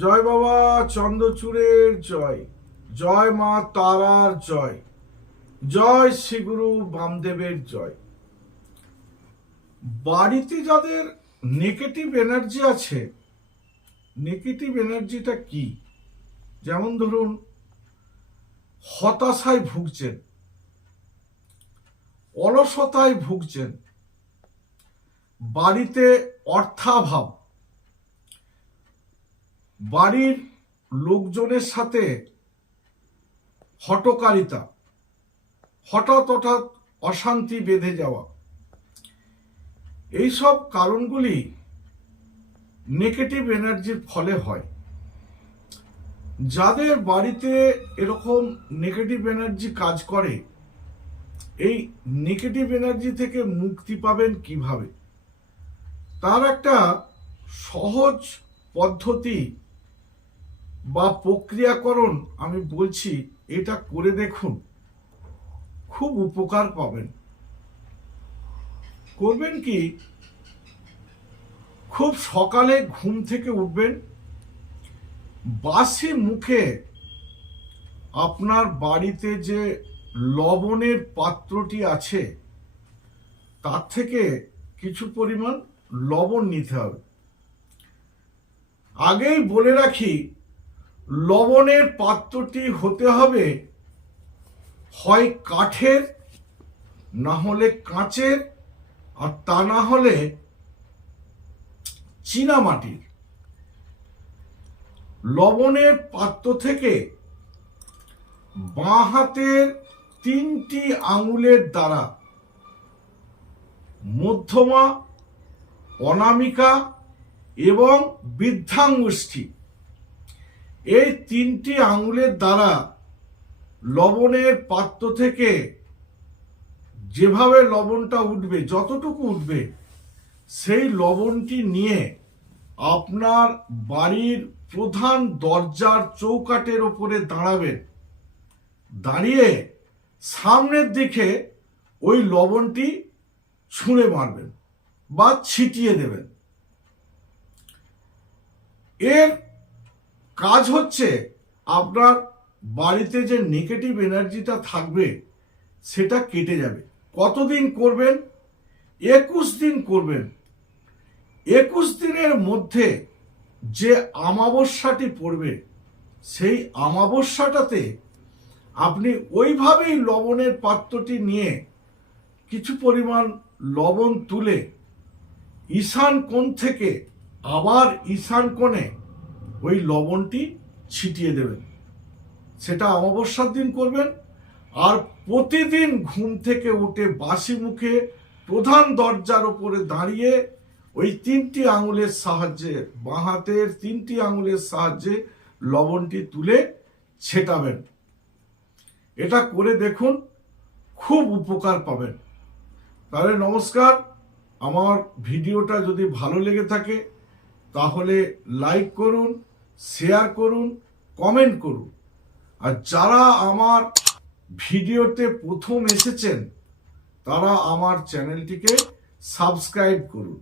জয় বাবা চন্দ্রচূড়ের জয়। জয় মা তারার জয়। জয় শ্রীগুরু বামদেবের জয়। বাড়িতে যাদের নেগেটিভ এনার্জি আছে নেগেটিভ এনার্জিটা কি? যেমন ধরুন, হতাশায় ভুগছেন, অলসতায় ভুগছেন, বাড়িতে অর্থাভাব বাড়ির লোকজনের সাথে হটকারিতা হঠাৎ হঠাৎ অশান্তি বেঁধে যাওয়া। এইসব কারণগুলি নেগেটিভ এনার্জির ফলে হয়। যাদের বাড়িতে এরকম নেগেটিভ এনার্জি কাজ করে, এই নেগেটিভ এনার্জি থেকে মুক্তি পাবেন কীভাবে? তার একটা সহজ পদ্ধতি বা প্রক্রিয়াকরণ, আমি বলছি এটা করে দেখুন। খুব উপকার পাবেন। করবেন কি? খুব সকালে ঘুম থেকে উঠবেন। বাসি মুখে আপনার বাড়িতে যে লবণের পাত্রটি আছে, তার থেকে কিছু পরিমাণ লবণ নিতে হবে। আগেই বলে রাখি লবণের পাত্রটি হতে হবে হয় কাঠের, না হলে কাঁচের, আর তা না হলে চীনা মাটির। লবণের পাত্র থেকে বাঁ হাতের তিনটি আঙুলের দ্বারা মধ্যমা, অনামিকা এবং বৃদ্ধাঙ্গুষ্ঠী এই তিনটি আঙুলের দ্বারা লবণের পাত্র থেকে যেভাবে লবণটা উঠবে, যতটুকু উঠবে, সেই লবণটি নিয়ে আপনার বাড়ির প্রধান দরজার চৌকাটের ওপরে দাঁড়াবেন। দাঁড়িয়ে সামনের দিকে ওই লবণটি ছুঁড়ে মারবেন বা ছিটিয়ে দেবেন। এর কাজ হচ্ছে আপনার বাড়িতে যে নেগেটিভ এনার্জিটা থাকবে, সেটা কেটে যাবে। কতদিন করবেন? একুশ দিন করবেন। একুশ দিনের মধ্যে যে আমাবস্যাটি পড়বে, সেই আমাবস্যাটাতে আপনি ওইভাবেই লবণের পাত্রটি নিয়ে কিছু পরিমাণ লবণ তুলে, ঈশান কোণ থেকে আবার ঈশান কোণে ওই লবণটি ছিটিয়ে দেবেন। সেটা অমাবস্যার দিন করবেন আর প্রতিদিন ঘুম থেকে উঠে বাসি মুখে প্রধান দরজার ওপরে দাঁড়িয়ে ওই তিনটি আঙুলের সাহায্যে বাঁ হাতের তিনটি আঙুলের সাহায্যে লবণটি তুলে ছেটাবেন। এটা করে দেখুন, খুব উপকার পাবেন। তাহলে নমস্কার, আমার ভিডিওটা যদি ভালো লেগে থাকে, তাহলে লাইক করুন শেয়ার করুন কমেন্ট করুন। আর যারা আমার ভিডিওতে প্রথম এসেছেন, তারা আমার চ্যানেলটিকে সাবস্ক্রাইব করুন।